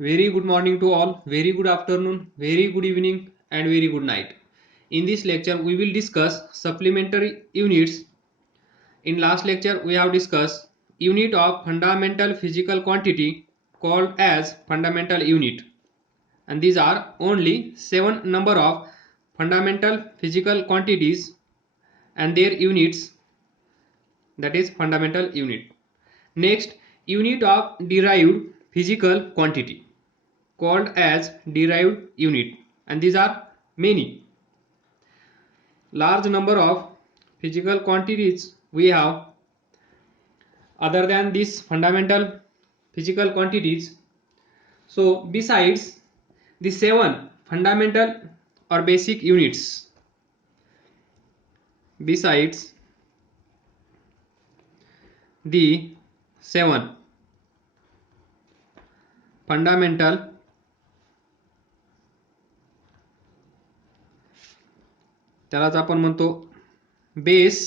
Very good morning to all, very good afternoon, very good evening, and very good night. In this lecture, we will discuss supplementary units. In last lecture, we have discussed unit of fundamental physical quantity called as fundamental unit. And these are only 7 number of fundamental physical quantities and their units, that is fundamental unit. Next, unit of derived physical quantity called as derived unit, and these are many. Large number of physical quantities we have other than these fundamental physical quantities. So besides the 7 fundamental or basic units, besides the 7 fundamental, त्यालाच आपण म्हणतो base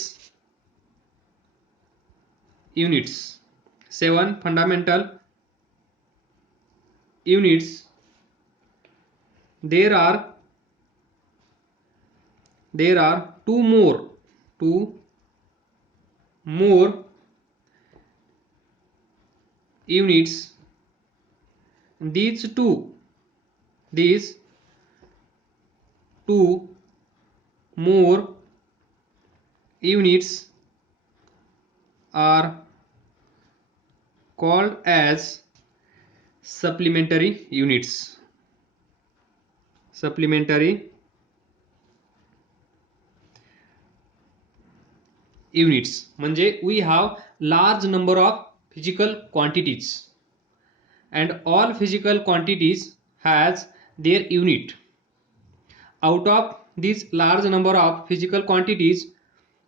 units, 7 fundamental units, there are two more units. These two more units are called as supplementary units. Supplementary units म्हणजे we have large number of physical quantities and all physical quantities has their unit. Out of this large number of physical quantities,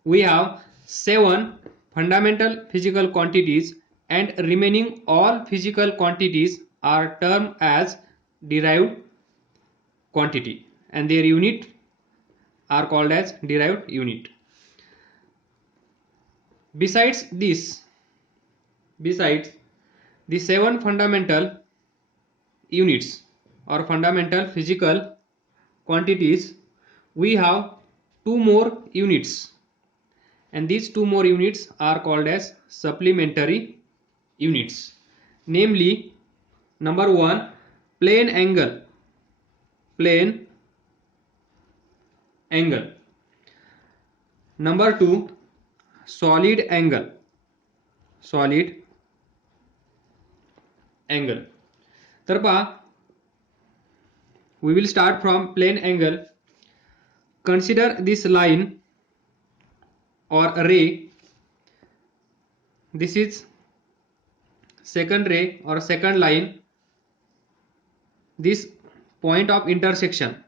we have 7 fundamental physical quantities, and remaining all physical quantities are termed as derived quantity, and their unit are called as derived unit. Besides the 7 fundamental units or fundamental physical quantities, we have 2 more units, and these 2 more units are called as supplementary units. Namely, number 1, plane angle. Number 2, solid angle. तर पहा, we will start from plane angle. Consider this line or ray. This is second ray or second line. This point of intersection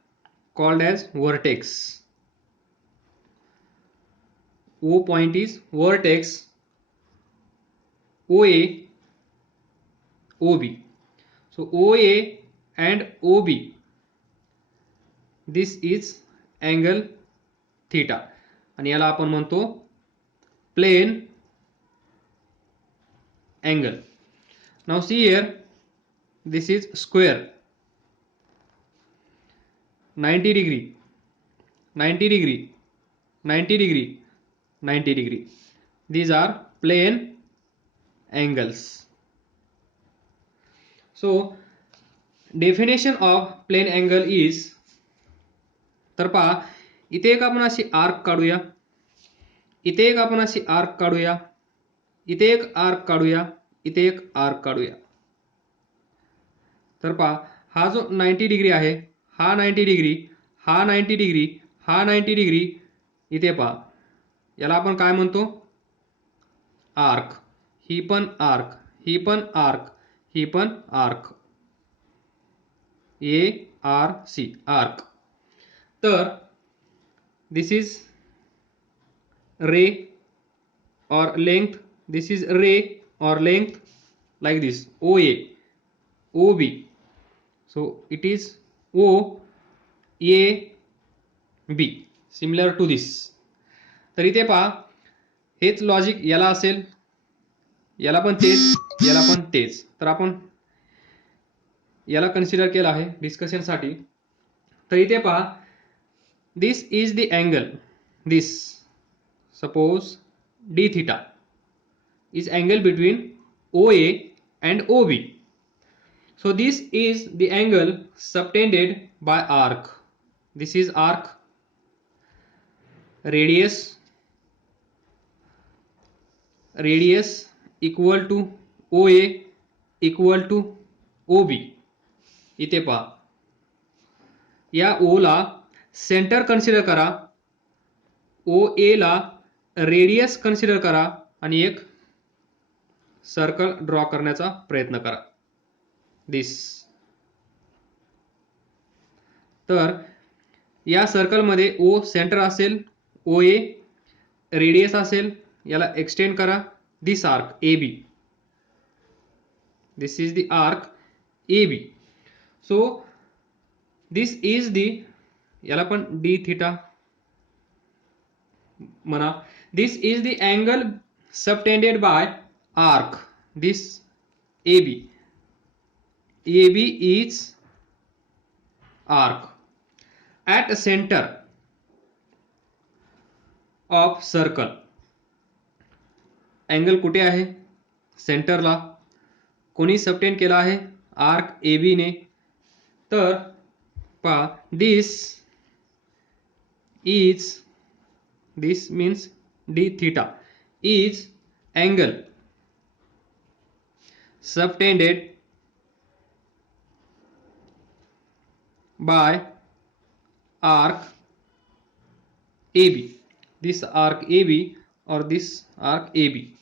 called as vertex. O point is vertex, OA, OB. So OA and OB, this is angle theta, आणि याला आपण म्हणतो plane angle. Now see here, this is square, 90 degree, 90 degree, 90 degree, 90 degree. These are plane angles. So definition of plane angle is, तर पहा, इथे एक आपण अशी आर्क काढूया, इथे एक आपण अशी आर्क काढूया, इथे एक आर्क काढूया, इथे एक आर्क काढूया. तर पहा, हा जो 90 डिग्री आहे, हा 90 डिग्री, हा 90 डिग्री, हा 90 डिग्री, इथे पहा, याला आपण काय म्हणतो? आर्क. ही पण आर्क, ही पण आर्क, ही पण आर्क, ARC, आर्क. तर this is ray or length, this is ray or length, like this, OA, OB. So it is OAB, similar to this. तर इथे पहा, हेच लॉजिक याला असेल, 11 पण तेच, 11 पण तेच. तर आपण याला कन्सिडर केला आहे डिस्कशनसाठी. तर इथे पहा, this is the angle, this suppose D theta is angle between OA and OB. So this is the angle subtended by arc. This is arc. Radius equal to OA equal to OB. इथे पहा, या O ला centre consider करा, OA ला radius consider करा आणि एक circle draw करण्याचा प्रयत्न करा. दिस. तर या सर्कलमध्ये O सेंटर असेल, OA रेडियस असेल, याला एक्सटेंड करा. This arc AB. This is the arc AB. So this is the, याला पण डी थिटा म्हणा. This is the angle subtended by arc, this AB. AB is arc at center of circle. Angle कुठे आहे? सेंटरला. कोणी subtend केला आहे? Arc AB ने. तर पहा, this means d theta is angle subtended by arc AB. This arc AB or this arc AB.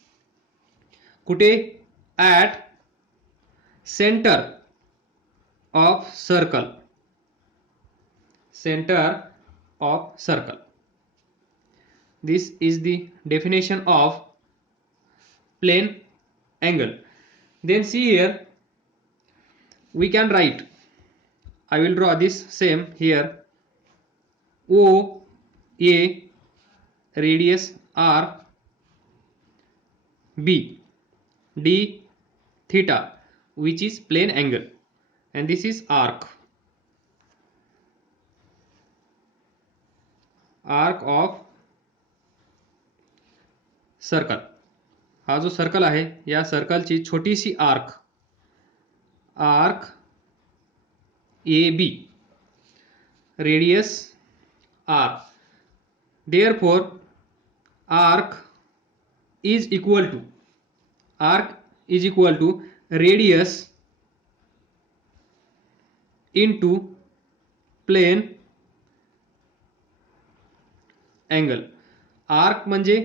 कुठे? At center of circle. Center of circle. This is the definition of plane angle. Then see here, we can write, I will draw this same here, OA radius R, B, d theta, which is plane angle, and this is arc of circle. हा जो circle आहे, या सर्कलची छोटीशी arc AB, radius R. Therefore arc is equal to radius into plane angle. Arc म्हणजे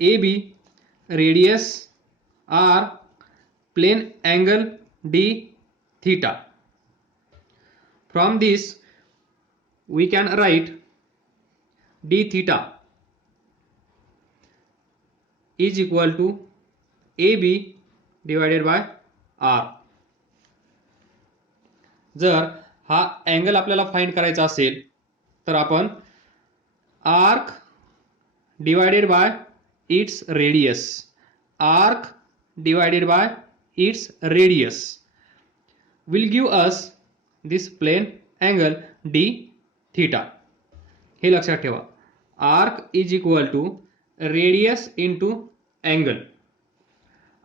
AB, radius R, plane angle d theta. From this we can write d theta is equal to AB divided by R. जर हा angle आपल्याला find करायचा असेल तर आपण arc divided by its radius, arc divided by its radius will give us this plane angle d theta. हे लक्षात ठेवा. arc is equal to radius into angle.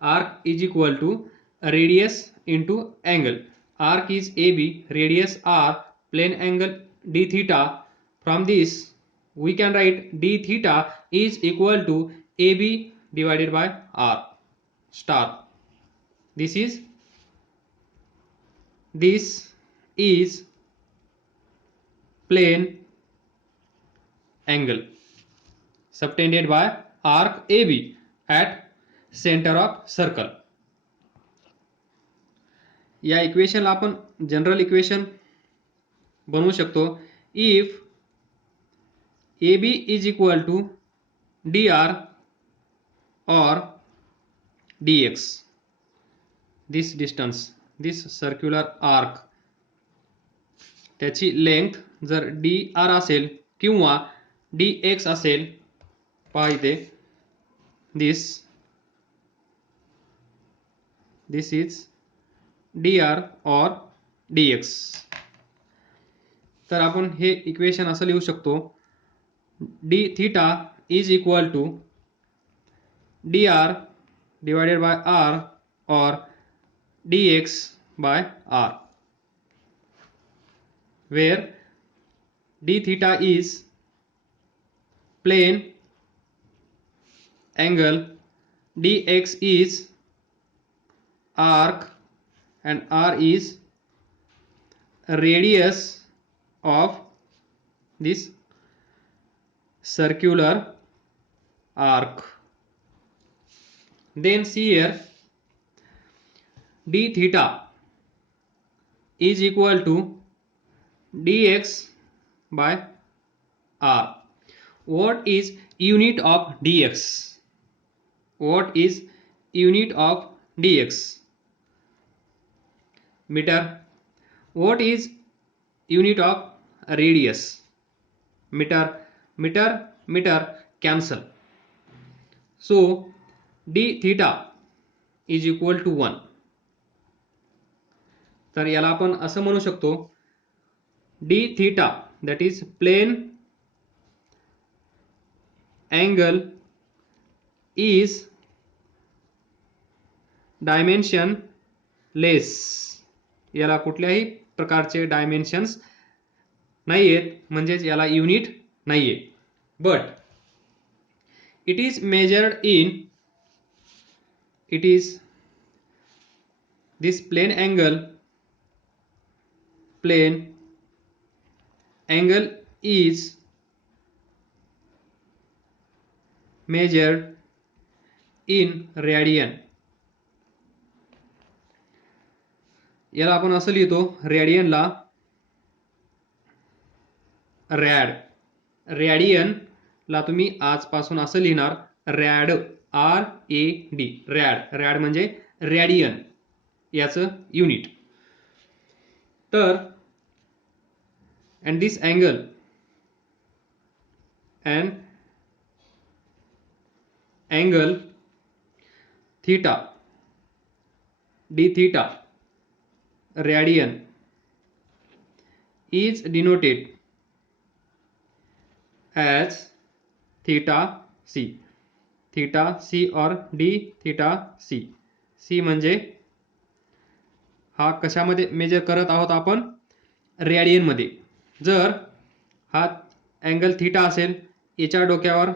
arc is equal to radius into angle. Arc is AB, radius R, plane angle d theta. From this we can write d theta is equal to AB divided by R star. This is plane angle subtended by arc AB at center of circle. या इक्वेशनला आपण general equation बनवू शकतो. If AB is equal to dr or dx, this distance, this circular arc, त्याची length जर dr असेल किंवा dx असेल, पहा इथे this is dr or dx. तर आपण हे इक्वेशन असं लिहू शकतो, d theta is equal to dr divided by r or dx by r, where d theta is plane angle, dx is arc, and r is radius of this circular arc. Then see here, d theta is equal to dx by r. What is unit of dx? What is unit of dx? Meter. What is unit of radius? Meter. Meter, meter cancel. So d theta is equal to 1. तर याला आपण असं म्हणू शकतो, d theta that is plane angle is dimensionless. याला कुठल्याही प्रकारचे dimensions नाही आहेत, म्हणजेच याला युनिट नाही आहे. But it is measured in, it is this plane angle is measured in radian. याला आपण असं लिहितो, रेडियनला रॅड. रेडियनला तुम्ही आजपासून असं लिहिणार rad, R A D, rad. Rad म्हणजे रेडियन, याचं युनिट. तर and this angle and angle theta, d theta radian is denoted as theta c. theta c or d theta c. c म्हणजे हा कशामध्ये मेजर करत आहोत आपण? रेडियन मध्ये. जर हा अँगल थीटा असेल, याच्या डोक्यावर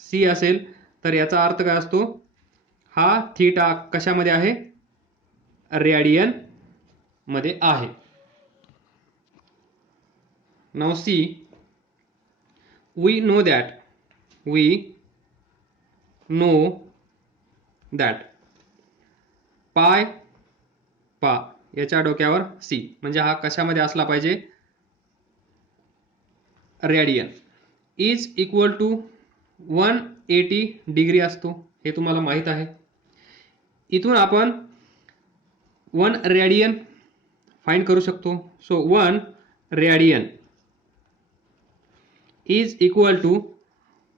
सी असेल, तर याचा अर्थ काय असतो? हा थीटा कशामध्ये आहे? रेडियन मध्ये आहे. Now see, we know that pi पा याच्या डोक्यावर सी, म्हणजे हा कशामध्ये असला पाहिजे? Radian. Is equal to 180 degree असतो, हे तुम्हाला माहित आहे. इथून आपण 1 रेडियन फाइंड करू शकतो. So 1 radian is equal to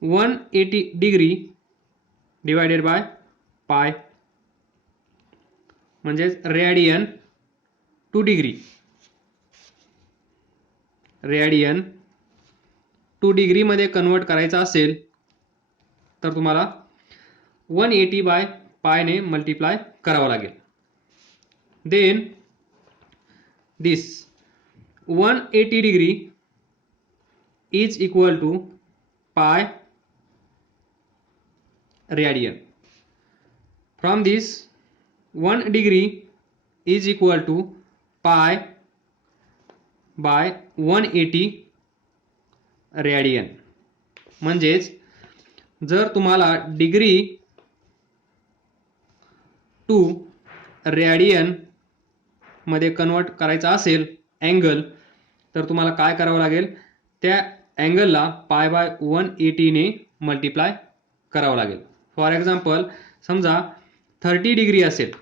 180 degree divided by pi, म्हणजे radian to degree. Radian to degree मध्ये कन्वर्ट करायचा असेल तर तुम्हाला 180 बाय पाय ने मल्टिप्लाय करावं लागेल. Then this 180 degree is equal to pi radian. From this 1 degree is equal to pi by 180 radian. म्हणजेच जर तुम्हाला डिग्री टू रेडियन मध्ये कन्वर्ट करायचा असेल अँगल, तर तुम्हाला काय करावं लागेल? त्या अँगलला पाय बाय 180 ने मल्टिप्लाय करावं लागेल. फॉर एक्झाम्पल, समजा 30 डिग्री असेल,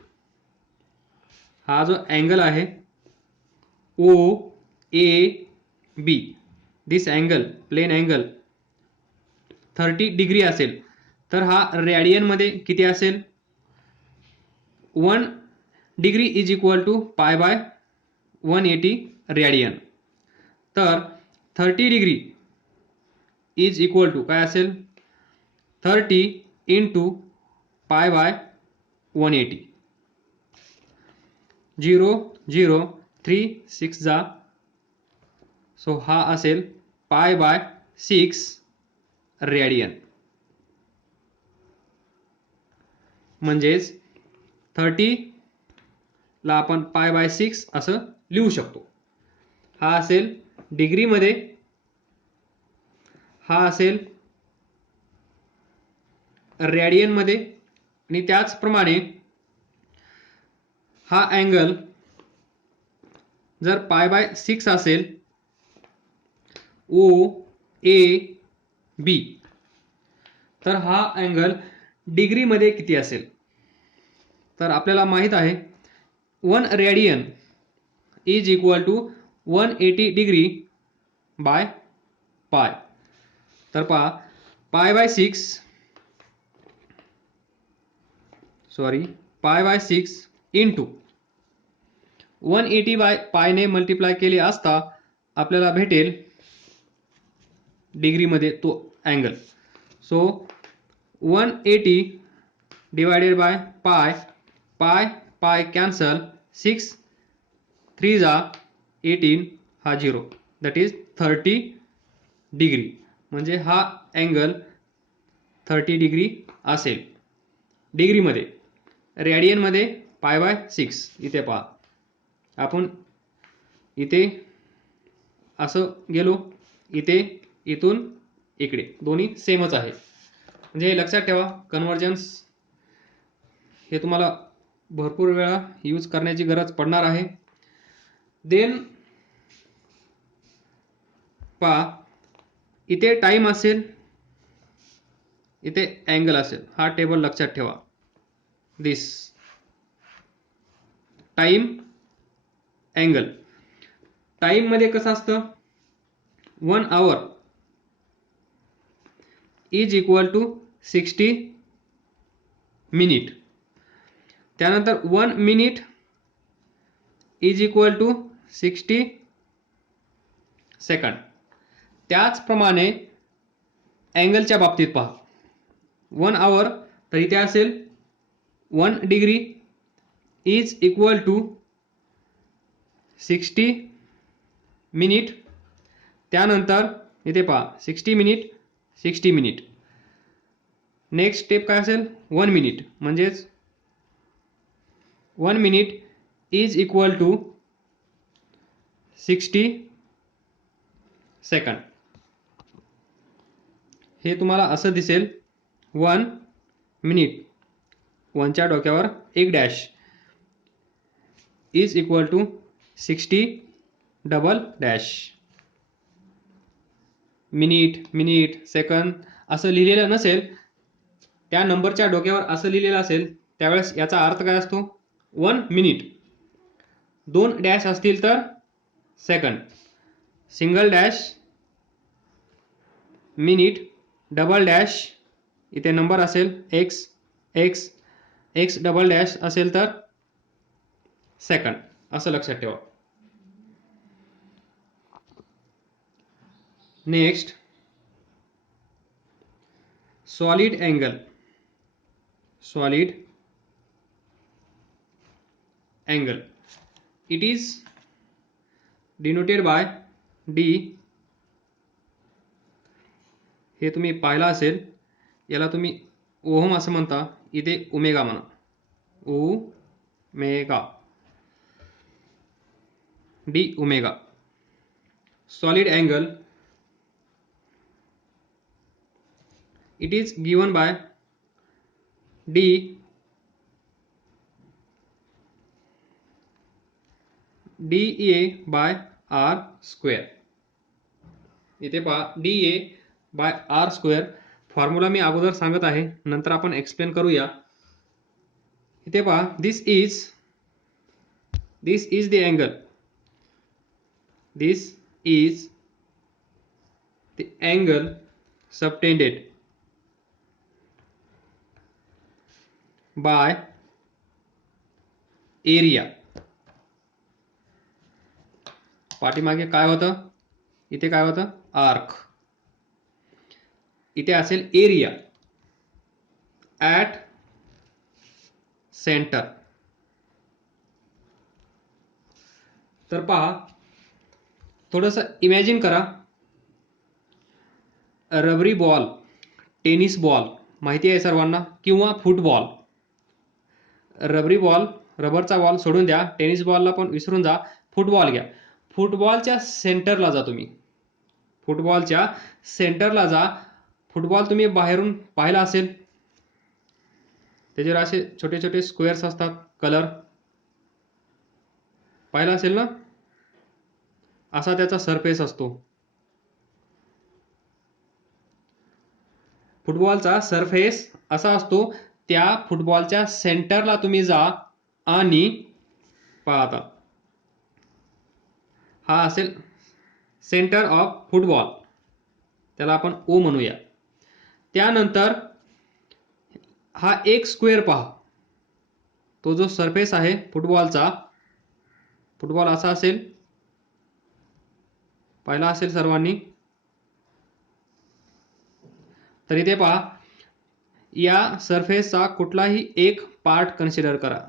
हा जो अँगल आहे O A B, this angle plane angle 30 degree असेल, तर हा रेडियन मध्ये किती असेल? 1 degree is equal to pi by 180 radian. तर 30 डिग्री इज इक्वल टू काय असेल 30 इंटू पाय बाय 180. 0 0 3 6 जा. सो हा असेल पाय बाय 6 रेडियन. म्हणजेच 30 ला आपण पाय बाय 6 असं लिहू शकतो. हा असेल डिग्रीमध्ये, हा असेल रेडियनमध्ये, आणि त्याचप्रमाणे हा अँगल जर पाय बाय 6 असेल ओ ए बी, तर हा अँगल डिग्रीमध्ये किती असेल. तर आपल्याला माहित आहे 1 radian is equal to 180 degree by pi. तर पहा पाय बाय 6 इंटू 180 बाय पायने मल्टिप्लाय केले असता आपल्याला भेटेल डिग्रीमध्ये तो अँगल. सो 180 डिवायडेड बाय पाय, पाय पाय कॅन्सल, 6 3 जा 18, हा 0, दॅट इज 30 डिग्री. म्हणजे हा अँगल 30 डिग्री असेल डिग्रीमध्ये. रेडियनमध्ये पाय बाय 6. इथे पहा आपण इथे असं गेलो, इथे इथून इकडे दोन्ही सेमच आहे. म्हणजे हे लक्षात ठेवा, कन्वर्जन्स हे तुम्हाला भरपूर वेळा यूज करण्याची गरज पडणार आहे. देन पहा इथे टाइम असेल, इथे अँगल असेल. हा टेबल लक्षात ठेवा. दिस टाइम अँगल. टाइम मध्ये कसं असतं 1 hour is equal to 60 minute. त्यानंतर 1 minute is equal to 60 second. त्याचप्रमाणे अँगलच्या बाबतीत पहा 1 आवर, तर इथे असेल 1 degree is equal to 60 minute. त्यानंतर इथे पहा 60 मिनिट 60 मिनिट. नेक्स्ट स्टेप काय असेल 1 मिनिट, म्हणजेच 1 minute is equal to 60 second. हे तुम्हाला असं दिसेल 1 मिनिट, 1च्या डोक्यावर एक dash, is equal to 60 double dash. Minute minute second असं लिहिलेलं नसेल, त्या नंबरच्या डोक्यावर असं लिहिलेलं असेल, त्यावेळेस याचा अर्थ काय असतो 1 मिनिट. 2 डॅश असतील तर second, single dash minute, double dash इथे नंबर असेल x x x, double dash असेल तर सेकंड, असं लक्षात ठेवा. Next solid angle. Solid angle it is denoted by D. हे तुम्ही पाहिलं असेल, याला तुम्ही ओहम असं म्हणता, इथे ओमेगा म्हणा, omega, D omega. Solid angle it is given by d dA by r square. इथे पहा dA by r square. Formula मी अगोदर सांगत आहे, नंतर आपण एक्सप्लेन करूया. इथे पहा this is the angle, this is the angle subtended by area. पाठीमागे काय होतं, इथे काय होतं, आर्क. इथे असेल एरिया ॲट सेंटर. तर पहा, थोडंसं इमॅजिन करा, रबरी बॉल, टेनिस बॉल माहिती आहे सर्वांना, किंवा फुटबॉल. रबरी बॉल, रबरचा बॉल सोडून द्या, टेनिस बॉलला पण विसरून जा, फुटबॉल घ्या. फुटबॉलच्या सेंटरला जा तुम्ही, फुटबॉलच्या सेंटरला जा. फुटबॉल तुम्ही बाहेरून पाहिला असेल, त्याच्यावर असे छोटे छोटे स्क्वेअर्स असतात, कलर पाहिला असेल ना, असा त्याचा सरफेस असतो. फुटबॉलचा सरफेस असा असतो. त्या फुटबॉलच्या सेंटरला तुम्ही जा आणि पाहता, हा असेल सेंटर ऑफ फुटबॉल, त्याला आपण ओ म्हणूया. त्यानंतर हा एक स्क्वेअर पहा, तो जो सरफेस आहे फुटबॉलचा, फुटबॉल असा असेल, पाहिला असेल सर्वांनी. तर इथे पहा, या सरफेसचा कुठलाही एक पार्ट कन्सिडर करा.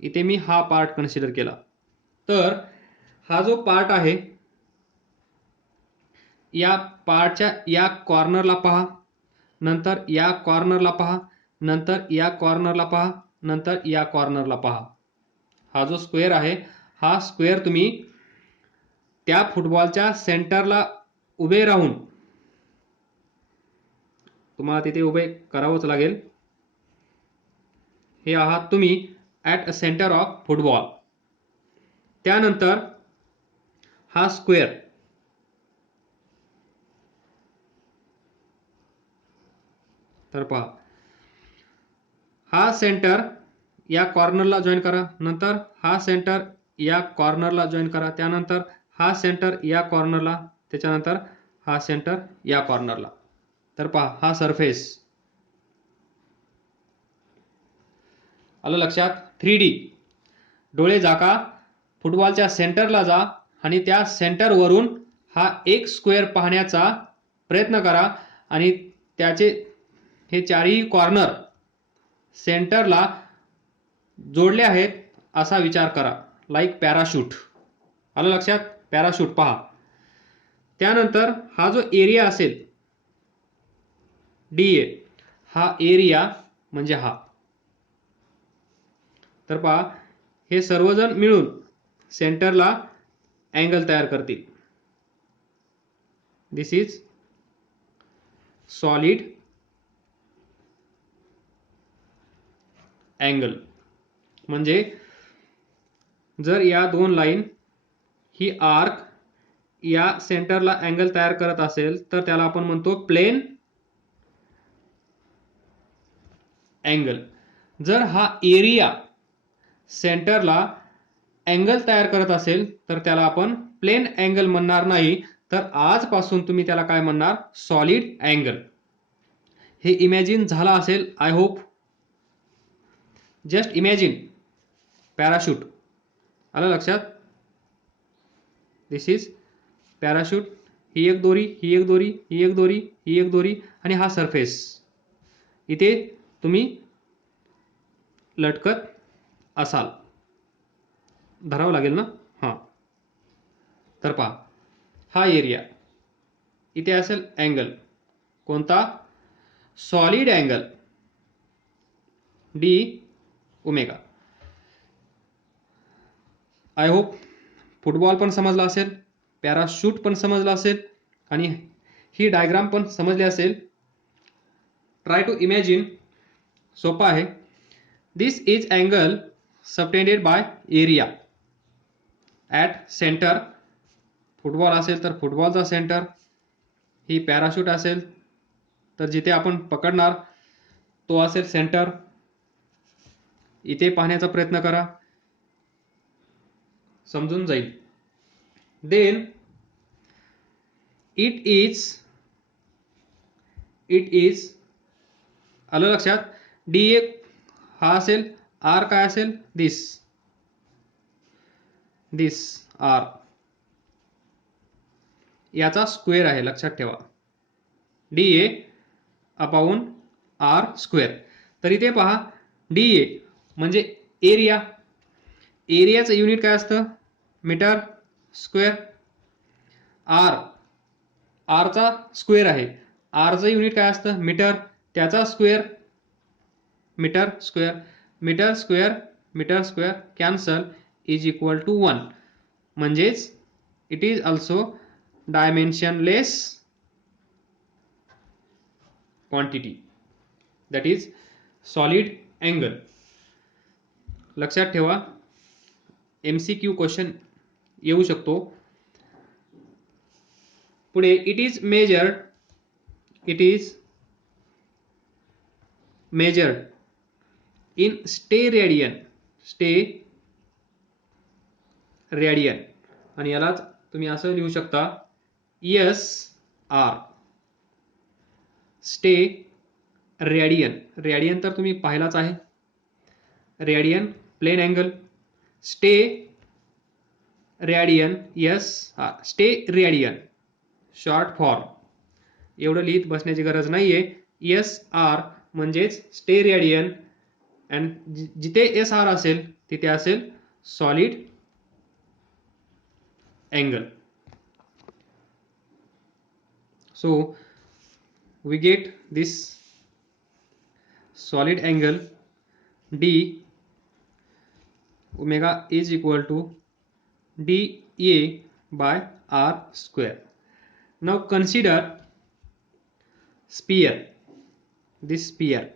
इथे मी हा पार्ट कन्सिडर केला. तर हा जो पार्ट आहे, या पार्टच्या या कॉर्नरला पहा, नंतर या कॉर्नरला पहा, नंतर या कॉर्नरला पहा, नंतर या कॉर्नरला पहा. हा जो स्क्वेअर आहे, हा स्क्वेअर तुम्ही त्या फुटबॉलच्या सेंटरला उभे राहून, तुम्हाला तिथे उभे करावंच लागेल. हे आहात तुम्ही at a centre of football. त्यानंतर हा स्क्वेअर, तर पहा, हा सेंटर या कॉर्नरला जॉईन करा, नंतर हा सेंटर या कॉर्नरला जॉईन करा, त्यानंतर हा सेंटर या कॉर्नरला, त्याच्यानंतर हा सेंटर या कॉर्नरला. तर पहा, हा सरफेस आलं लक्षात. 3D. डोळे झाका, फुटबॉलच्या सेंटरला जा आणि त्या सेंटरवरून हा एक स्क्वेअर पाहण्याचा प्रयत्न करा आणि त्याचे हे चारही कॉर्नर सेंटरला जोडले आहेत असा विचार करा, लाईक पॅराशूट. आलं लक्षात, पॅराशूट पहा. त्यानंतर हा जो एरिया असेल DA, हा एरिया म्हणजे हा. तर पहा, हे सर्वजण मिळून सेंटरला अँगल तयार करतील. दिस इज सॉलिड अँगल. म्हणजे जर या दोन लाईन, ही आर्क या सेंटरला अँगल तयार करत असेल, तर त्याला आपण म्हणतो प्लेन अँगल. जर हा एरिया सेंटरला अँगल तयार करत असेल, तर त्याला आपण प्लेन अँगल म्हणणार नाही, तर आजपासून तुम्ही त्याला काय म्हणणार, सॉलिड अँगल. हे इमॅजिन झाला असेल, I hope. Just imagine parachute. आलं लक्षात. दिस इज पॅराशूट. ही एक दोरी, ही एक दोरी, ही एक दोरी, ही एक दोरी आणि हा सरफेस इथे तुम्ही लटकत असाल, धरावं लागेल ना. हां, तर पहा, हा एरिया, इथे असेल अँगल कोणता, solid angle D omega. I hope football पण समजला असेल, पॅराशूट पण समजला असेल आणि ही डायग्राम पण समजली असेल. ट्राय टू इमॅजिन, सोपा आहे. This is angle subtended by area at centre. Football असेल तर फुटबॉलचा सेंटर, ही पॅराशूट असेल तर जिथे आपण पकडणार तो असेल सेंटर. इथे पाहण्याचा प्रयत्न करा, समजून जाईल. देन इट इज आलं लक्षात. डी एक हा असेल, आर काय असेल, दिस. दिस आर याचा स्क्वेअर आहे, लक्षात ठेवा. DA upon R square. तर इथे पहा DA म्हणजे एरिया. एरियाचं युनिट काय असतं? Metre square. आरचा स्क्वेअर आहे. आरचं युनिट काय असतं? मीटर. त्याचा square metre square. Metre square metre square cancel is equal to 1. म्हणजेच it is also dimensionless quantity, that is solid angle. लक्षात ठेवा, MCQ क्वेश्चन येऊ शकतो. पुढे it is measured in steradian. आणि यालाच तुम्ही असं लिहू शकता SR स्टे रेडियन. रेडियन तर तुम्ही पाहिलाच आहे, radian plane angle. Steradian SR steradian short form. एवढं लिहित बसण्याची गरज नाहीये. SR म्हणजेच स्टे रेडियन, अँड जिथे SR असेल तिथे असेल solid angle. So we get this solid angle D omega is equal to DA by R square. Now consider sphere. This sphere.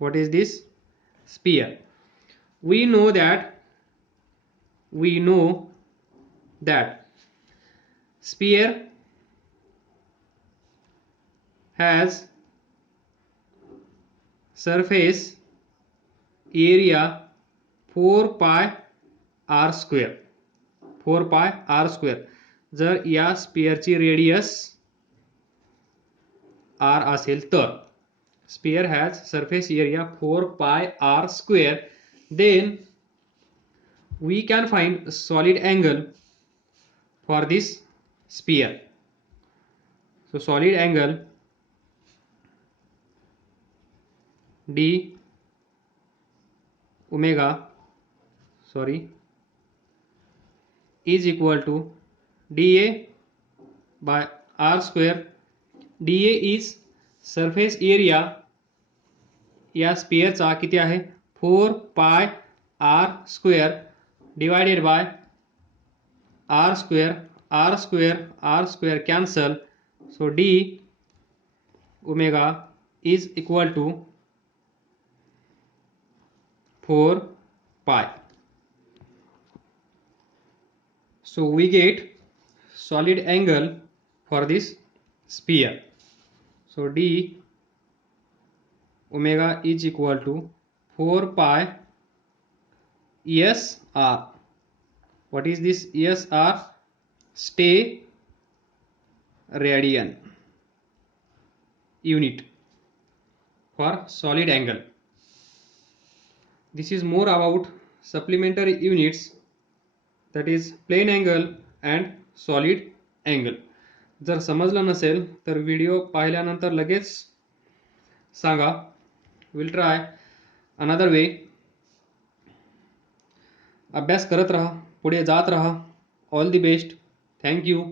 What is this sphere? We know that sphere has surface area 4 pi r square. 4 pi r square. जर या स्पियरची radius r असेल तर sphere has surface area 4 pi r square, then we can find solid angle for this sphere. So solid angle D omega is equal to DA by R square. DA is surface area या स्पियरचा किती आहे? 4 pi r square divided by r square cancel. So D omega is equal to 4 pi. So we get solid angle for this sphere. So D omega is equal to 4 pi SR. What is this SR? Stay radian unit for solid angle. This is more about supplementary units, that is plane angle and solid angle. जर समजलं नसेल तर video पाहिल्यानंतर लगेच सांगा. Will try another way. अभ्यास करत राहा, पुढे जात राहा. All the best. Thank you.